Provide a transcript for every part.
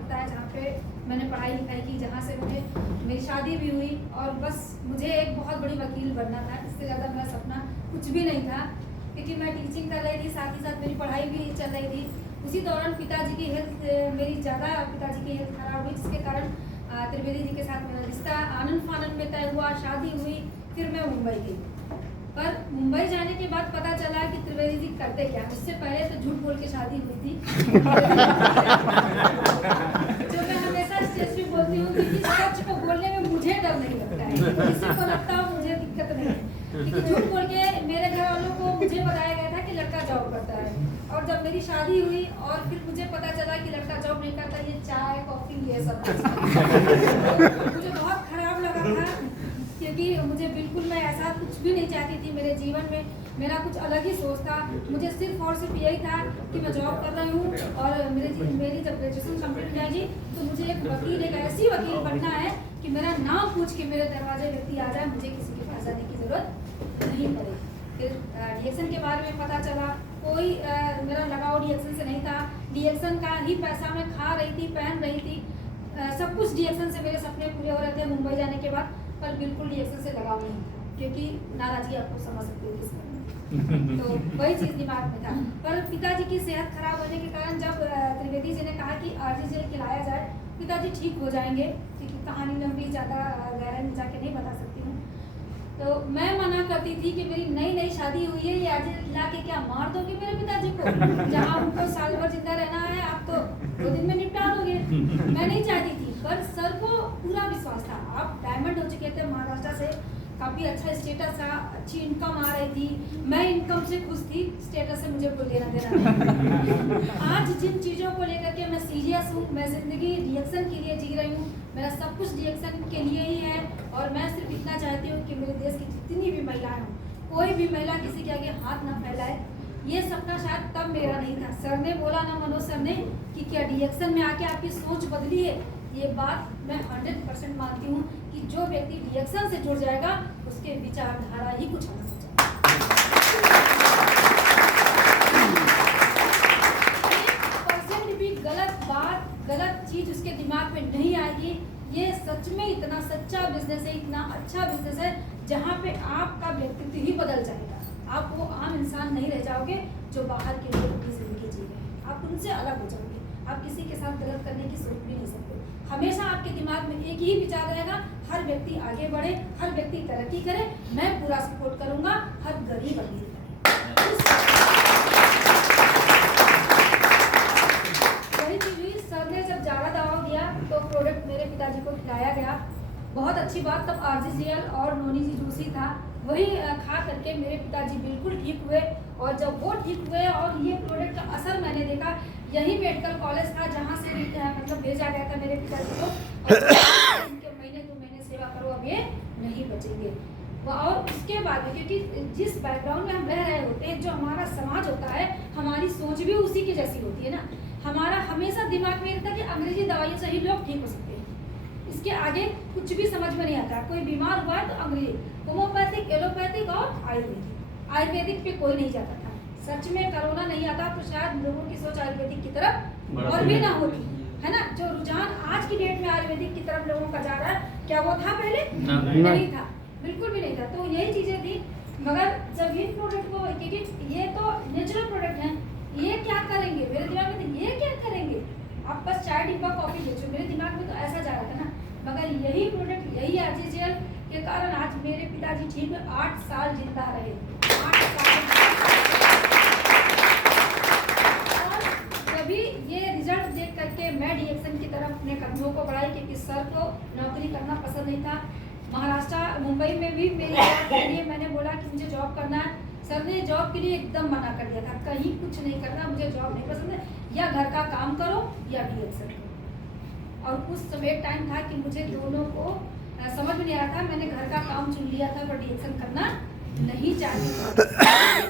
पड़ता है जहाँ पे मैंने पढ़ाई लिखाई की, जहाँ से मेरी शादी भी हुई, और बस मुझे एक बहुत बड़ी वकील बनना था। इससे ज़्यादा मेरा सपना कुछ भी नहीं था, क्योंकि मैं टीचिंग कर रही थी, साथ ही साथ मेरी पढ़ाई भी चल रही थी। उसी दौरान पिताजी की हेल्थ खराब हुई, जिसके कारण त्रिवेदी जी के साथ मेरा रिश्ता आनंद फानंद में तय हुआ, शादी हुई। फिर मैं मुंबई गई, पर मुंबई जाने के बाद पता चला कि त्रिवेदी जी करते क्या। उससे पहले तो झूठ बोल के शादी हुई थी जो मैं हमेशा स्टेज पे बोलती हूँ, क्योंकि सच को बोलने में मुझे डर नहीं लगता है, किसी को लगता हो मुझे दिक्कत नहीं है। क्योंकि झूठ बोल के मेरे घर वालों को मुझे बताया गया था कि लड़का जॉब करता है, और जब मेरी शादी हुई और फिर मुझे पता चला कि लड़का जॉब नहीं करता, ये चाय कॉफी ये सब मुझे बहुत खराब लगा था, क्योंकि मुझे बिल्कुल, मैं ऐसा कुछ भी नहीं चाहती थी मेरे जीवन में। मेरा कुछ अलग ही सोच था, मुझे सिर्फ और सिर्फ यही था कि मैं जॉब कर रही हूँ, और मेरी जब ग्रेजुएशन कंप्लीट हो जाएगी तो मुझे एक ऐसी वकील बनना है कि मेरा नाम पूछ के मेरे दरवाजे व्यक्ति आ जाए, मुझे किसी के पास जाने की जरूरत नहीं पड़े। फिर डीएक्शन के बारे में पता चला, कोई मेरा लगाव डीएक्शन से नहीं था। डीएक्शन का ही पैसा मैं खा रही थी, पहन रही थी, सब कुछ डीएक्शन से मेरे सपने पूरे हो रहे थे मुंबई जाने के बाद, पर बिल्कुल डीएक्शन से लगाव नहीं था, क्योंकि नाराजगी आपको समझ सकते हो किस कारण। तो वही चीज़ दिमाग में था। पर पिताजी की सेहत खराब होने के कारण जब त्रिवेदी जी ने कहा कि आरजी जेल खिलाया जाए, पिताजी ठीक हो जाएंगे, क्योंकि कहानी में भी ज़्यादा गहराई में जाके नहीं बता सकती हूँ। तो मैं मना करती थी कि मेरी नई शादी हुई है, ये आरजी खिला के क्या मार दोगे मेरे पिताजी को, जहाँ उनको साल भर जिंदा रहना है, आप तो 2 दिन में निपटा दोगे। मैं नहीं चाहती थी, पर सर को पूरा विश्वास था। आप डायमंड हो चुके थे, महाराष्ट्र से काफ़ी अच्छा स्टेटस था, अच्छी इनकम आ रही थी, मैं इनकम से खुश थी, स्टेटस से मुझे कोई लेना देना नहीं। आज जिन चीज़ों को लेकर के मैं सीरियस हूँ, मैं ज़िंदगी डीएक्शन के लिए जी रही हूँ, मेरा सब कुछ डीएक्शन के लिए ही है, और मैं सिर्फ इतना चाहती हूँ कि मेरे देश की जितनी भी महिलाएं हों, कोई भी महिला किसी के आगे हाथ ना फैलाए। ये सपना शायद तब मेरा नहीं था, सर ने बोला ना, मनोज सर ने, कि क्या डीएक्शन में आके आपकी सोच बदली है। ये बात मैं 100% मानती हूँ कि जो व्यक्ति डीएक्शन से जुड़ जाएगा, उसके विचारधारा ही कुछ अलग हो जाएगा। 1% भी गलत बात, गलत चीज उसके दिमाग में नहीं आएगी। ये सच में इतना सच्चा बिजनेस है, इतना अच्छा बिजनेस है, जहाँ पे आपका व्यक्तित्व ही बदल जाएगा। आप वो आम इंसान नहीं रह जाओगे जो बाहर के लोग अपनी जिंदगी जी रहे हैं, आप उनसे अलग हो जाओगे। आप किसी के साथ गलत करने की सोच भी नहीं सकते। हमेशा आपके दिमाग में एक ही विचार रहेगा, हर व्यक्ति आगे बढ़े, हर व्यक्ति तरक्की करे, मैं पूरा सपोर्ट करूंगा, हर गरीब अमीर करे। वही चीज हुई, सर ने जब ज़्यादा दबाव दिया तो प्रोडक्ट मेरे पिताजी को खिलाया गया। बहुत अच्छी बात, तब आरजीजीएल और नोनी जी जूसी था, वही खा करके मेरे पिताजी बिल्कुल ठीक हुए। और जब वो ठीक हुए और ये प्रोडक्ट का असर मैंने देखा, यही मेडिकल कॉलेज था जहाँ से मतलब भेजा गया था मेरे पिताजी को, और इनके महीने 2 महीने सेवा करो, अब ये नहीं बचेंगे। और उसके बाद क्योंकि जिस बैकग्राउंड में हम रह रहे होते हैं, जो हमारा समाज होता है, हमारी सोच भी उसी की जैसी होती है ना। हमारा हमेशा दिमाग में रहता है कि अंग्रेजी दवाइयों से ही लोग ठीक हो सकते हैं, इसके आगे कुछ भी समझ में नहीं आता। कोई बीमार हुआ है तो अंग्रेजी, होम्योपैथिक, एलोपैथिक और आयुर्वेदिक पे कोई नहीं जाता था। सच में कोरोना नहीं आता तो शायद लोगों की सोच आयुर्वेदिक की तरफ और भी ना होती, है ना। जो रुझान आज की डेट में आयुर्वेदिक की तरफ लोगों का जा रहा है, क्या वो था पहले? नहीं था, बिल्कुल भी नहीं था। तो यही चीजें थी। मगर जब इन प्रोडक्ट को, ये तो नेचुरल प्रोडक्ट है, ये क्या करेंगे, मेरे दिमाग में ये क्या करेंगे, आप बस चाय डिब्बा कॉफी बेचो, मेरे दिमाग में तो ऐसा जा रहा था ना। मगर यही प्रोडक्ट, यही आरजीजीएल के कारण आज मेरे पिताजी ठीक है, 8 साल जिंदा रहे, 8 साल। और कभी ये रिजल्ट देख करके मैं डीएक्शन की तरफ अपने कदमों को बढ़ाई, क्योंकि सर को नौकरी करना पसंद नहीं था। महाराष्ट्र, मुंबई में भी मेरी जॉब के लिए मैंने बोला कि मुझे जॉब करना है, सर ने जॉब के लिए एकदम मना कर दिया था, कहीं कुछ नहीं करना, मुझे जॉब नहीं पसंद है, या घर का काम करो या डीएक्शन करो। और उस समय टाइम था कि मुझे दोनों को समझ में नहीं आ रहा था। मैंने घर का काम चुन लिया था, पर डीएक्शन करना नहीं चाहती थी।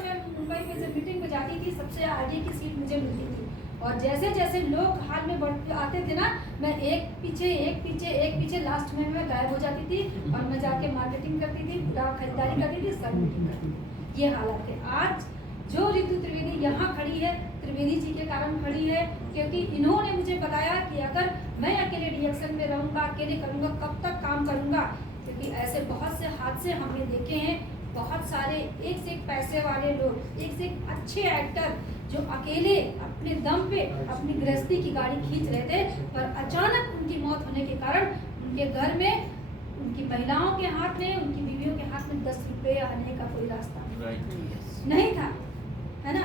मैं मुंबई में जब मीटिंग में जाती थी, सबसे आगे की सीट मुझे मिलती थी, और जैसे जैसे लोग हाल में बढ़ते आते थे ना, मैं एक पीछे लास्ट में मैं गायब हो जाती थी, और मैं जाके मार्केटिंग करती थी, पूरा खरीदारी करती थी, सब मीटिंग करती थी। ये हालत है। आज जो रितु त्रिवेदी यहाँ खड़ी है, त्रिवेदी जी के कारण खड़ी है, क्योंकि इन्होंने मुझे बताया कि अगर मैं अकेले रिएक्शन में रहूँगा, अकेले करूँगा, कब तक काम करूँगा। क्योंकि ऐसे बहुत से हादसे हमने देखे हैं, बहुत सारे एक से एक पैसे वाले लोग, एक से एक अच्छे एक्टर जो अकेले अपने दम पे अपनी गृहस्थी की गाड़ी खींच रहे थे, पर अचानक उनकी मौत होने के कारण उनके घर में उनकी महिलाओं के हाथ में, उनकी बीवियों के हाथ में 10 रुपये आने का कोई रास्ता नहीं था, है ना।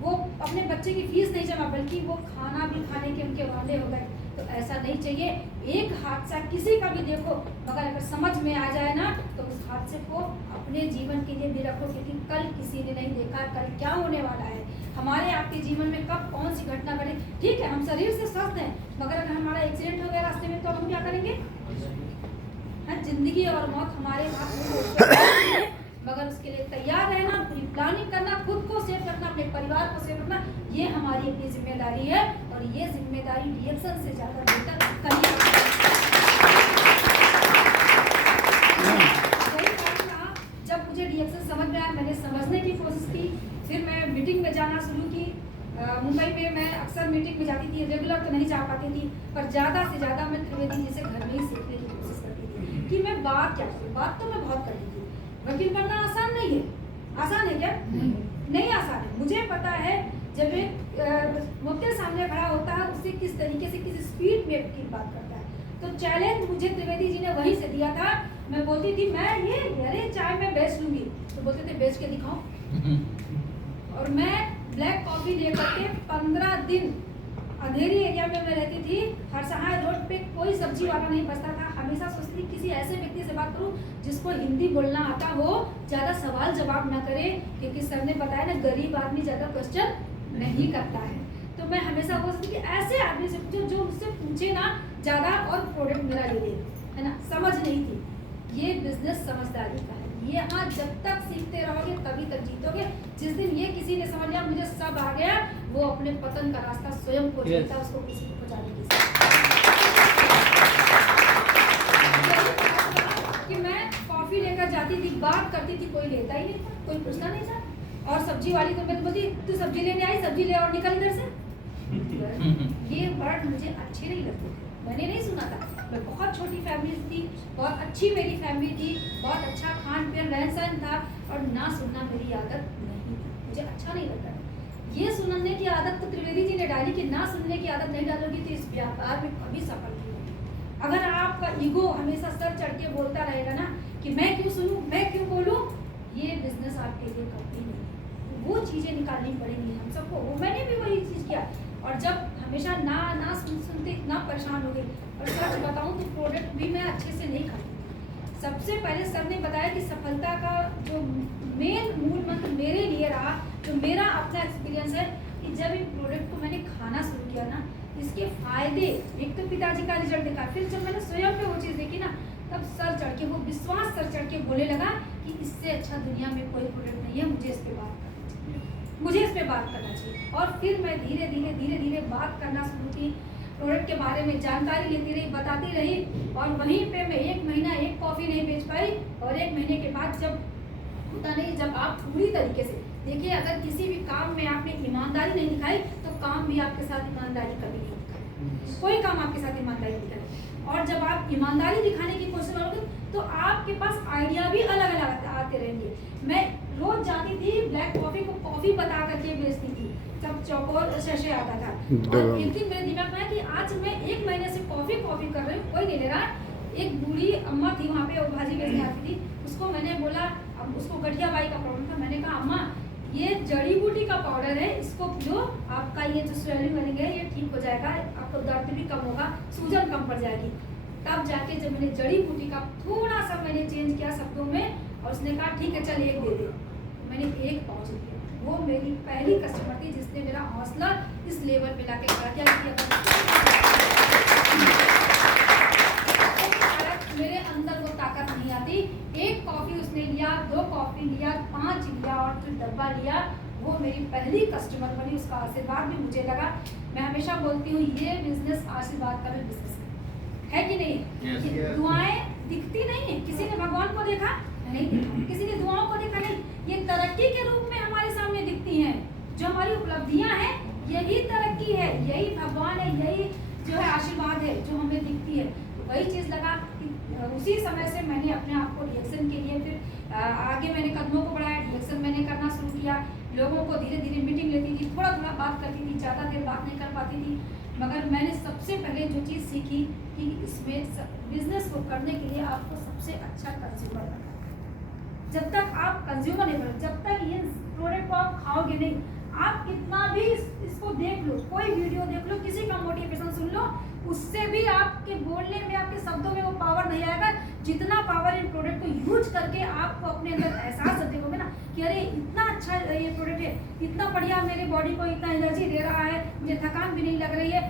वो अपने बच्चे की फीस नहीं जमा, बल्कि वो खाना भी खाने के उनके वादे हो गए। तो ऐसा नहीं चाहिए। एक हादसा किसी का भी देखो, मगर अगर समझ में आ जाए ना, तो उस हादसे को अपने जीवन के लिए भी रखो, क्योंकि कल किसी ने नहीं देखा कल क्या होने वाला है। हमारे आपके जीवन में कब कौन सी घटना घटे। ठीक है, हम शरीर से स्वस्थ हैं, मगर अगर हमारा एक्सीडेंट हो गया रास्ते में, तो हम क्या करेंगे? जिंदगी और मौत हमारे हाथ में, मगर उसके लिए तैयार रहना, पूरी प्लानिंग करना, खुद को सेव रखना, अपने परिवार को सेव रखना, ये हमारी अपनी जिम्मेदारी है। और ये जिम्मेदारी रिएक्शन से ज्यादा बेहतर कहीं जब मुझे रिएक्शन समझ में आया, मैंने समझने की कोशिश की, फिर मैं मीटिंग में जाना शुरू की। मुंबई में मैं अक्सर मीटिंग में जाती थी, रेगुलर तो नहीं जा पाती थी, पर ज़्यादा से ज़्यादा मैं त्रिवेदी जी से घर में ही सीखने की कोशिश करती थी कि मैं बात क्या करूँ। बात तो मैं बहुत करती थी, वकील बनना आसान नहीं है। आसान है क्या? नहीं आसान है। मुझे पता है जब एक मुद्दे सामने खड़ा होता है, उससे किस तरीके से, किस स्पीड में वकील बात करता है। तो चैलेंज मुझे त्रिवेदी जी ने वहीं से दिया था। मैं बोलती थी मैं ये अरे चाय मैं बेच लूँगी, तो बोलते थे बेच के दिखाओ। और मैं ब्लैक कॉफ़ी लेकर के 15 दिन अंधेरी एरिया में मैं रहती थी। हरसहाय रोड पे कोई सब्जी वाला नहीं बचता था। हमेशा सोचती थी किसी ऐसे व्यक्ति से बात करूं जिसको हिंदी बोलना आता हो, ज़्यादा सवाल जवाब ना करे, क्योंकि सर ने बताया ना गरीब आदमी ज़्यादा क्वेश्चन नहीं करता है। तो मैं हमेशा वो सोचती कि ऐसे आदमी से पूछो जो मुझसे पूछे ना ज़्यादा और प्रोडक्ट मेरा ले ले, है ना। समझ नहीं थी। ये बिजनेस समझदारी का है। ये हाँ, जब तक सीखते रहोगे तभी तक जीतोगे। जिस दिन ये किसी ने समझ लिया मुझे सब आ गया, वो अपने पतन का रास्ता स्वयं को चलता, उसको किसी को पहुंचाने की कि मैं कॉफी लेकर जाती थी, बात करती थी, कोई लेता ही नहीं था, कोई पूछता नहीं था। और सब्जी वाली तो मैं तो बोलती तू सब्जी लेने आई, सब्जी ले और निकल इधर से। ये वर्ड मुझे अच्छे नहीं लगते थे, मैंने नहीं सुना था। मैं बहुत छोटी फैमिली थी, बहुत अच्छी मेरी फैमिली थी, बहुत अच्छा खान पीन रहन सहन था, और ना सुनना मेरी आदत नहीं थी, मुझे अच्छा नहीं लगता। ये सुनने की आदत तो त्रिवेदी जी ने डाली कि ना सुनने की आदत नहीं डालोगी तो इस व्यापार में कभी सफल नहीं होगी। अगर आपका ईगो हमेशा सर चढ़ के बोलता रहेगा ना कि मैं क्यों सुनूं, मैं क्यों बोलूं, ये बिजनेस आपके लिए कभी नहीं। वो चीज़ें निकालनी पड़ेंगी हम सबको। वो मैंने भी वही चीज़ किया। और जब हमेशा ना सुनते इतना परेशान हो गई। और सच बताऊं तो प्रोडक्ट भी मैं अच्छे से नहीं खाती। सबसे पहले सर ने बताया कि सफलता का जो मेन मूल मंत्र मेरे लिए रहा, जो मेरा अपना एक्सपीरियंस है, कि जब इन प्रोडक्ट को मैंने खाना शुरू किया ना, इसके फायदे एक तो पिताजी का रिजल्ट देखा, फिर जब मैंने स्वयं पे वो चीज़ देखी ना, तब सर चढ़ के, वो विश्वास सर चढ़ के बोले लगा कि इससे अच्छा दुनिया में कोई प्रोडक्ट नहीं है, मुझे इस पर बात करना चाहिए, मुझे इस पर बात करना चाहिए। और फिर मैं धीरे धीरे बात करना शुरू की, प्रोडक्ट के बारे में जानकारी लेती रही, बताती रही। और वहीं पे मैं 1 महीना एक कॉफ़ी नहीं बेच पाई। और 1 महीने के बाद जब होता नहीं, जब आप पूरी तरीके से देखिए, अगर किसी भी काम में आपने ईमानदारी नहीं दिखाई तो काम भी आपके साथ ईमानदारी कभी नहीं दिखाई, कोई काम आपके साथ ईमानदारी नहीं दिखाई। और जब आप ईमानदारी दिखाने की कोशिश करोगे तो आपके पास आइडिया भी अलग अलग आते रहेंगे। मैं रोज जाती थी, ब्लैक कॉफ़ी को कॉफ़ी बता करके बेचती थी, जब चौकोर शशे आता था। और एक दिन मेरे दिमाग में आया कि आज मैं 1 महीने से कॉफ़ी कर रही हूँ, कोई नहीं ले रहा। एक बूढ़ी अम्मा थी वहाँ पे, वो भाजी बेचने आती थी, उसको मैंने बोला, अब उसको गठिया बाई का प्रॉब्लम था, मैंने कहा अम्मा ये जड़ी बूटी का पाउडर है, इसको पियो, आपका ये जो स्वेलिंग वेलिंग है ये ठीक हो जाएगा, आपको दर्द भी कम होगा, सूजन कम पड़ जाएगी। तब जाके जब मैंने जड़ी बूटी का थोड़ा सा मैंने चेंज किया शब्दों में, और उसने कहा ठीक है चल 1 दे दे। मैंने 1 पाउच दिया। वो मेरी पहली कस्टमर थी जिसने मेरा हौसला इस लेवल पे लाके खड़ा किया। मेरे अंदर वो ताकत नहीं आती। 1 कॉफ़ी उसने लिया, 2 कॉफ़ी लिया, 5 लिया और फिर डब्बा लिया। वो मेरी पहली कस्टमर बनी, उसका आशीर्वाद भी मुझे लगा। मैं हमेशा बोलती हूँ ये बिजनेस आशीर्वाद का भी बिजनेस है कि नहीं? yes. दुआएं दिखती नहीं है। किसी ने भगवान को देखा नहीं, किसी ने दुआओं को देखा नहीं, ये तरक्की के रूप में हमारे सामने दिखती हैं। जो हमारी उपलब्धियां हैं यही तरक्की है, यही भगवान है, यही जो है आशीर्वाद है जो हमें दिखती है। तो वही चीज़ लगा कि उसी समय से मैंने अपने आप को रिएक्शन के लिए फिर आगे मैंने कदमों को बढ़ाया, रिएक्शन मैंने करना शुरू किया। लोगों को धीरे धीरे मीटिंग लेती थी, थोड़ा थोड़ा बात करती थी, ज़्यादा देर बात नहीं कर पाती थी। मगर मैंने सबसे पहले जो चीज़ सीखी कि इसमें बिजनेस को करने के लिए आपको सबसे अच्छा कंज्यूमर बनना है। जब तक आप कंज्यूमर नहीं बनो, जब तक ये प्रोडक्ट को आप खाओगे नहीं, आप कितना भी इसको देख लो, कोई वीडियो देख लो, किसी का मोटिवेशन सुन लो, उससे भी आपके बोलने में, आपके शब्दों में वो पावर नहीं आएगा जितना पावर इन प्रोडक्ट को यूज करके आपको अपने अंदर एहसास जब देखोगे ना कि अरे इतना अच्छा ये प्रोडक्ट है, इतना बढ़िया मेरे बॉडी को इतना एनर्जी दे रहा है, मुझे थकान भी नहीं लग रही है।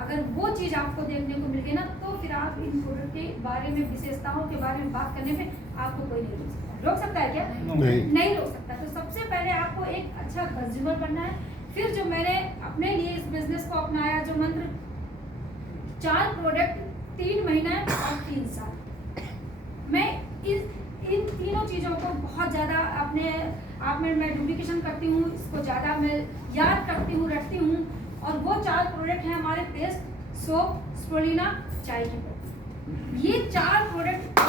अगर वो चीज़ आपको देखने को मिल गई ना, तो फिर आप इन प्रोडक्ट के बारे में, विशेषताओं के बारे में बात करने में आपको कोई नहीं रोक सकता। रोक सकता है क्या? नहीं रोक सकता। तो सबसे पहले आपको एक अच्छा कंज्यूमर बनना है। फिर जो मैंने अपने लिए इस बिजनेस को अपनाया, जो मंत्र 4 प्रोडक्ट 3 महीना और 3 साल, मैं इन तीनों चीज़ों को बहुत ज़्यादा अपने आप में मैं डुप्लीकेशन करती हूँ, इसको ज़्यादा मैं याद करती हूँ, रखती हूँ। और वो 4 प्रोडक्ट हैं हमारे पेस्ट, सोप, स्प्रुलिना, चाय की पत्ती। ये 4 प्रोडक्ट